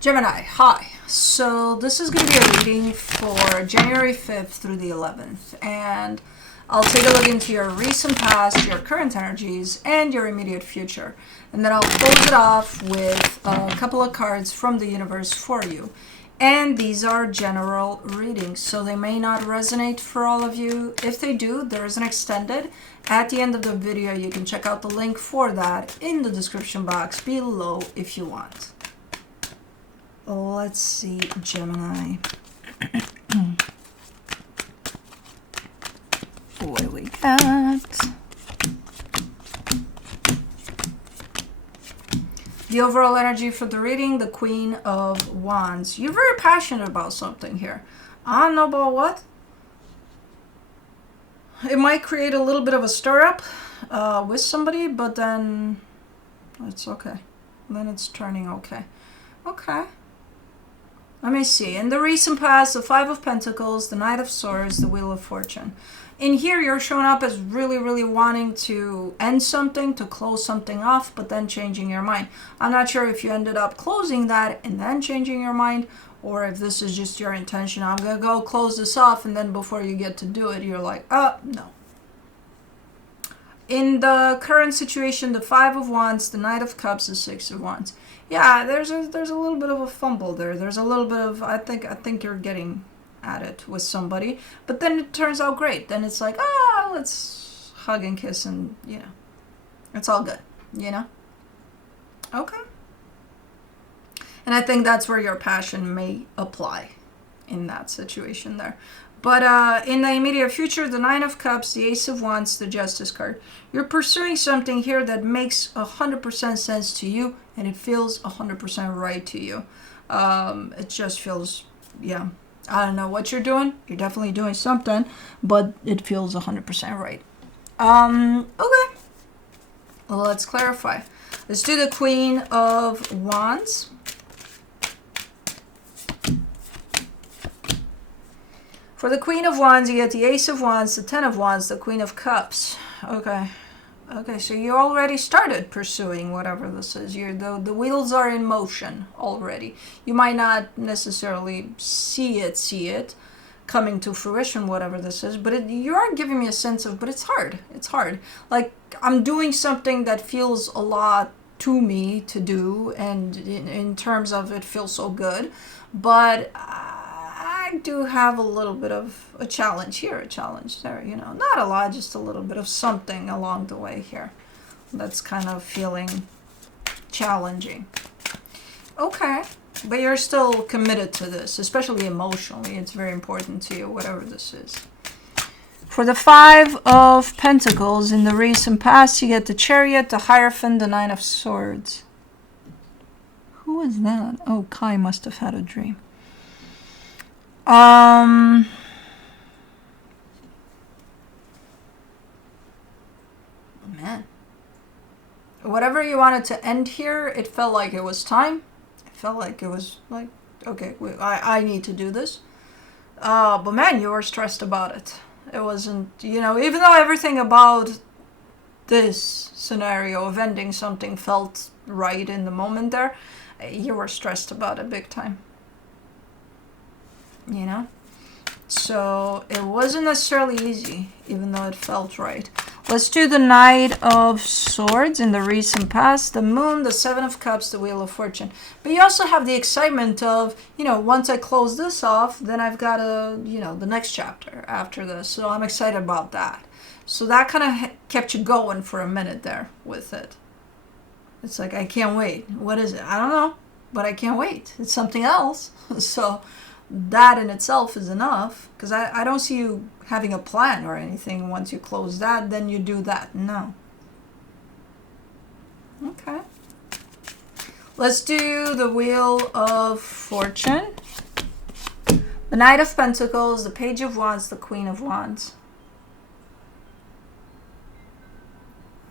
Gemini, hi. So this is going to be a reading for January 5th through the 11th. And I'll take a look into your recent past, your current energies, and your immediate future. And then I'll close it off with a couple of cards from the universe for you. And these are general readings, so they may not resonate for all of you. If they do, there is an extended. At the end of the video, you can check out the link for that in the description box below if you want. Let's see, Gemini. What do we got? The overall energy for the reading, the Queen of Wands. You're very passionate about something here. I don't know about what. It might create a little bit of a stir-up with somebody, but then it's okay. Then it's turning okay. Okay. Let me see. In the recent past, the Five of Pentacles, the Knight of Swords, the Wheel of Fortune. In here, you're showing up as really, really wanting to end something, to close something off, but then changing your mind. I'm not sure if you ended up closing that and then changing your mind, or if this is just your intention. I'm going to go close this off, and then before you get to do it, you're like, oh, no. In the current situation, the Five of Wands, the Knight of Cups, the Six of Wands. Yeah, there's a little bit of a fumble there. There's a little bit of, I think you're getting at it with somebody, but then it turns out great. Then it's like, let's hug and kiss, and it's all good, Okay. And I think that's where your passion may apply in that situation there. But in the immediate future, the Nine of Cups, the Ace of Wands, the Justice card. You're pursuing something here that makes 100% sense to you, and it feels 100% right to you. It just feels, I don't know what you're doing. You're definitely doing something, but it feels 100% right. Okay. Well, let's clarify. Let's do the Queen of Wands. For the Queen of Wands, you get the Ace of Wands, the Ten of Wands, the Queen of Cups. Okay. Okay, so you already started pursuing whatever this is. The wheels are in motion already. You might not necessarily see it coming to fruition, whatever this is, but you are giving me a sense of, but it's hard. It's hard. Like, I'm doing something that feels a lot to me to do, and in terms of it feels so good, but I do have a little bit of a challenge here, a challenge there, not a lot, just a little bit of something along the way here that's kind of feeling challenging. Okay, but you're still committed to this, especially emotionally. It's very important to you, whatever this is. For the Five of Pentacles, in the recent past, you get the Chariot, the Hierophant, the Nine of Swords. Who is that? Oh, Kai must have had a dream. Man, whatever you wanted to end here, it felt like it was time. It felt like it was like, okay, I need to do this. But man, you were stressed about it. It wasn't, even though everything about this scenario of ending something felt right in the moment there, you were stressed about it big time. So it wasn't necessarily easy, even though it felt right. Let's do the Knight of Swords in the recent past, the Moon, the Seven of Cups, the Wheel of Fortune. But you also have the excitement of, once I close this off, then I've got the next chapter after this. So I'm excited about that. So that kind of kept you going for a minute there with it. It's like, I can't wait. What is it? I don't know, but I can't wait. It's something else. So that in itself is enough, because I don't see you having a plan or anything. Once you close that, then you do that. No. Okay. Let's do the Wheel of Fortune. The Knight of Pentacles, the Page of Wands, the Queen of Wands.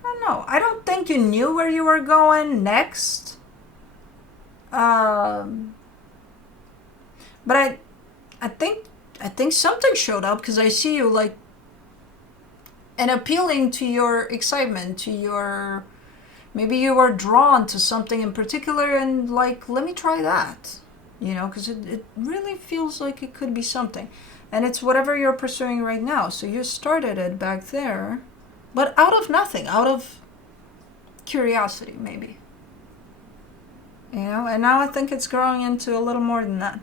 I don't know. I don't think you knew where you were going next. But I think something showed up, because I see you and appealing to your excitement, to your Maybe you are drawn to something in particular and like, let me try that, you know, because it really feels like it could be something. And it's whatever you're pursuing right now. So you started it back there, but out of nothing, out of curiosity, maybe. You know, and now I think it's growing into a little more than that.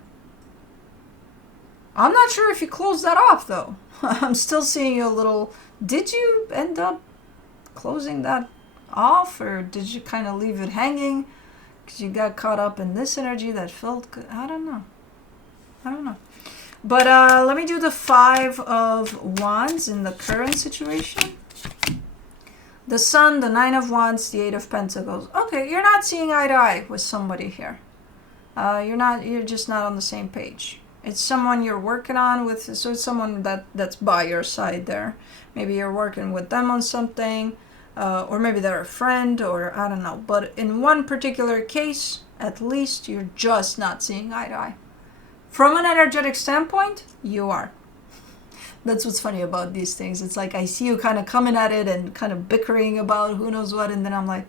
I'm not sure if you closed that off, though. I'm still seeing you a little... Did you end up closing that off, or did you kind of leave it hanging because you got caught up in this energy that felt good? I don't know. But let me do the 5 of Wands in the current situation. The Sun, the 9 of Wands, the 8 of Pentacles. Okay, you're not seeing eye to eye with somebody here. You're just not on the same page. It's someone you're working on with, so it's someone that's by your side there. Maybe you're working with them on something, or maybe they're a friend, or I don't know. But in one particular case, at least you're just not seeing eye to eye. From an energetic standpoint, you are. That's what's funny about these things. It's like I see you kind of coming at it and kind of bickering about who knows what, and then I'm like,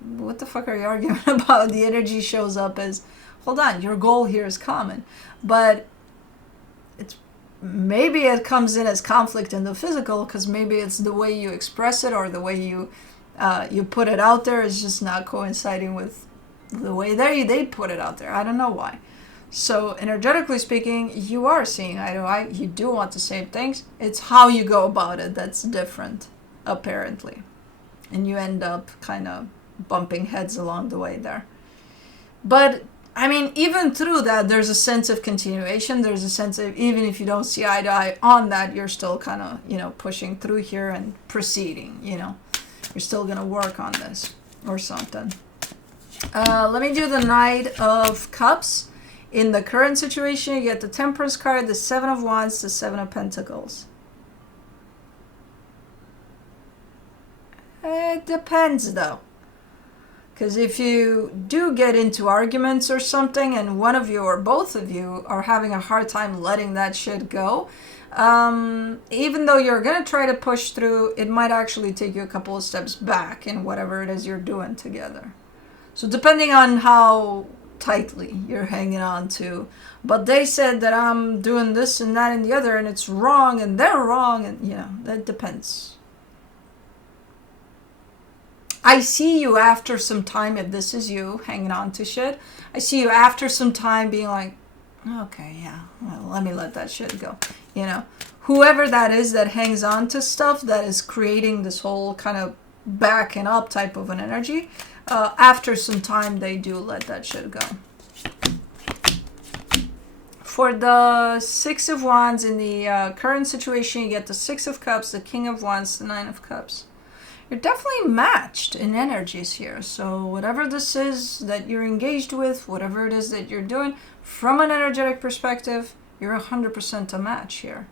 what the fuck are you arguing about? The energy shows up as, hold on, your goal here is common. But it's maybe it comes in as conflict in the physical, because maybe it's the way you express it or the way you put it out there is just not coinciding with the way they put it out there. I don't know why. So energetically speaking, you are seeing eye to eye. You do want the same things. It's how you go about it that's different, apparently. And you end up kind of bumping heads along the way there. But I mean, even through that, there's a sense of continuation. There's a sense of, even if you don't see eye to eye on that, you're still kind of, you know, pushing through here and proceeding, you know. You're still going to work on this or something. Let me do the Knight of Cups. In the current situation, you get the Temperance card, the 7 of Wands, the 7 of Pentacles. It depends, though. Because if you do get into arguments or something, and one of you or both of you are having a hard time letting that shit go, even though you're going to try to push through, it might actually take you a couple of steps back in whatever it is you're doing together. So depending on how tightly you're hanging on to, but they said that I'm doing this and that and the other, and it's wrong and they're wrong, and you know, that depends. I see you after some time, if this is you hanging on to shit, I see you after some time being like, okay, yeah, well, let me let that shit go. You know, whoever that is that hangs on to stuff that is creating this whole kind of backing up type of an energy, after some time, they do let that shit go. For the 6 of Wands in the current situation, you get the 6 of Cups, the King of Wands, the 9 of Cups. You're definitely matched in energies here. So whatever this is that you're engaged with, whatever it is that you're doing, from an energetic perspective, you're 100% a match here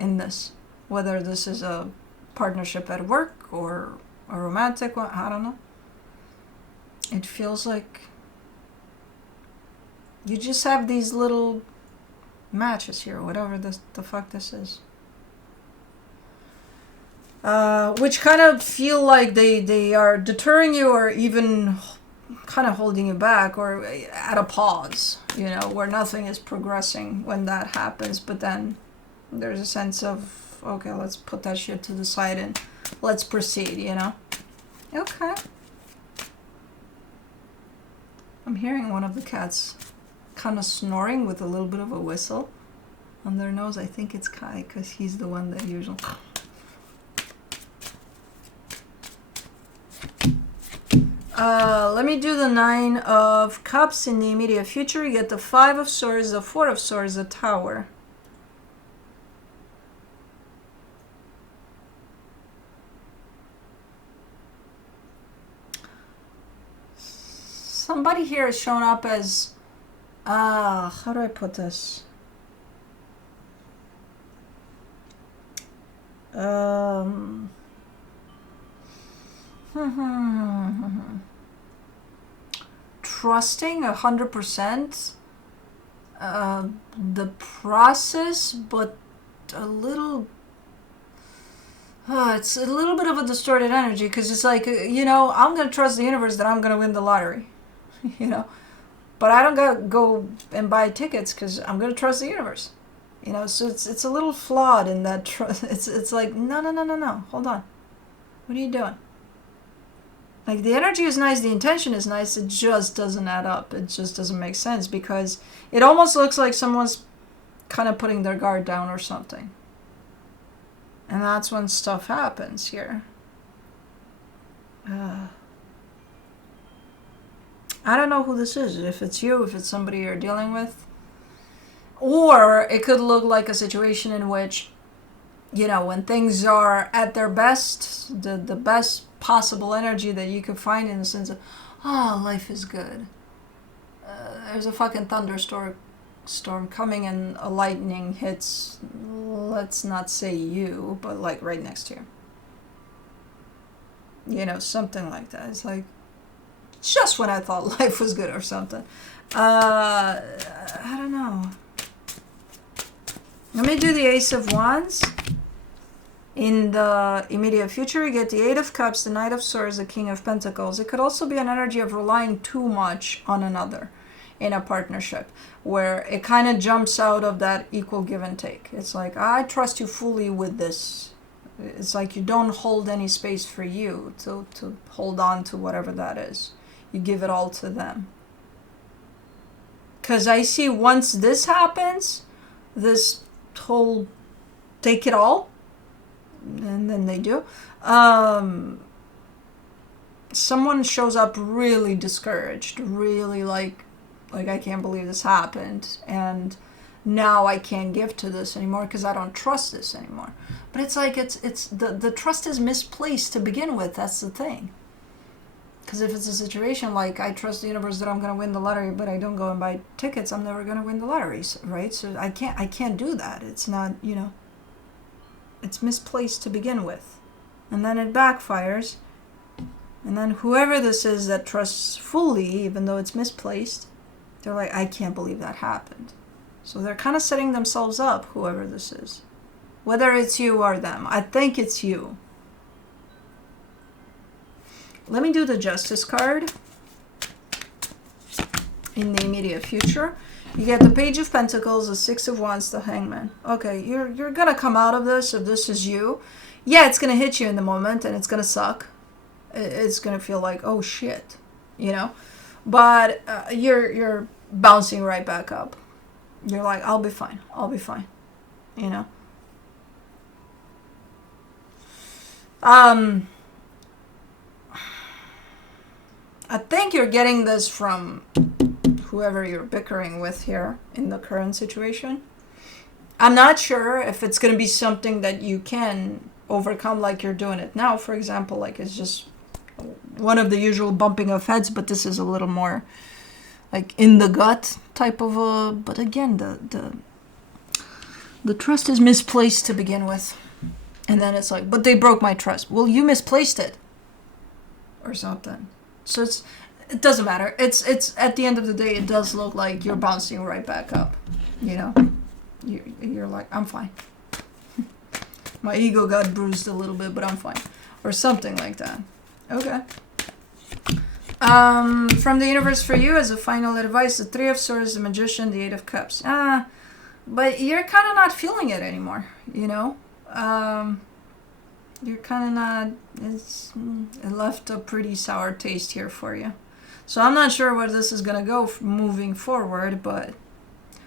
in this. Whether this is a partnership at work or a romantic one, I don't know. It feels like you just have these little matches here, whatever the fuck this is. Which kind of feel like they are deterring you, or even kind of holding you back, or at a pause, you know, where nothing is progressing when that happens. But then there's a sense of, okay, let's put that shit to the side and let's proceed, you know. Okay. I'm hearing one of the cats kind of snoring with a little bit of a whistle on their nose. I think it's Kai, because he's the one that usually... let me do the 9 of Cups in the immediate future. You get the 5 of Swords, the 4 of Swords, the Tower. Somebody here has shown up as, how do I put this? Trusting 100% the process, but a little, It's a little bit of a distorted energy because it's like, I'm going to trust the universe that I'm going to win the lottery, you know. But I don't gotta go and buy tickets because I'm going to trust the universe, So it's a little flawed in that trust. It's like, no. Hold on. What are you doing? Like, the energy is nice, the intention is nice, it just doesn't add up. It just doesn't make sense because it almost looks like someone's kind of putting their guard down or something. And that's when stuff happens here. I don't know who this is. If it's you, if it's somebody you're dealing with. Or it could look like a situation in which, when things are at their best, the best possible energy that you could find, in the sense of, life is good. There's a fucking thunderstorm coming and a lightning hits, let's not say you, but like right next to you. Something like that. It's like, just when I thought life was good or something. I don't know. Let me do the Ace of Wands. In the immediate future, you get the Eight of Cups, the Knight of Swords, the King of Pentacles. It could also be an energy of relying too much on another in a partnership, where it kind of jumps out of that equal give and take. It's like, I trust you fully with this. It's like you don't hold any space for you to hold on to whatever that is. You give it all to them. Because I see once this happens, this whole take it all, and then they do, someone shows up really discouraged, really like I can't believe this happened, and now I can't give to this anymore because I don't trust this anymore. But it's like it's the trust is misplaced to begin with. That's the thing. Because if it's a situation like, I trust the universe that I'm going to win the lottery, but I don't go and buy tickets, I'm never going to win the lottery, right? So I can't do that. It's not, it's misplaced to begin with. And then it backfires. And then whoever this is that trusts fully, even though it's misplaced, they're like, I can't believe that happened. So they're kind of setting themselves up, whoever this is. Whether it's you or them. I think it's you. Let me do the Justice card. In the immediate future, you get the Page of Pentacles, the Six of Wands, the Hangman. Okay, you're gonna come out of this if this is you. Yeah, it's gonna hit you in the moment and it's gonna suck. It's gonna feel like, oh shit, But you're bouncing right back up. You're like, I'll be fine. I think you're getting this from whoever you're bickering with here in the current situation. I'm not sure if it's going to be something that you can overcome like you're doing it now. For example, like it's just one of the usual bumping of heads, but this is a little more like in the gut type of a... But again, the trust is misplaced to begin with. And then it's like, but they broke my trust. Well, you misplaced it. Or something. So it doesn't matter. It's at the end of the day, it does look like you're bouncing right back up. You're like, I'm fine. My ego got bruised a little bit, but I'm fine. Or something like that. Okay. From the universe for you, as a final advice, the Three of Swords, the Magician, the Eight of Cups. But you're kind of not feeling it anymore, You're kind of not, it left a pretty sour taste here for you. So I'm not sure where this is going to go moving forward, but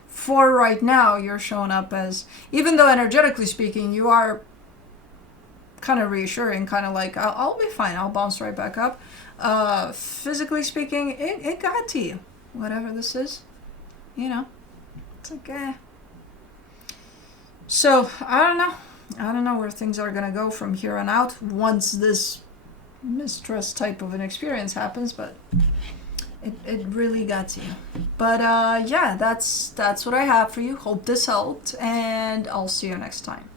for right now, you're showing up as, even though energetically speaking, you are kind of reassuring, kind of like, I'll be fine, I'll bounce right back up. Physically speaking, it got to you, whatever this is, it's like, So, I don't know where things are going to go from here on out once this mistrust type of an experience happens, but it really got to you. But yeah, that's what I have for you. Hope this helped, and I'll see you next time.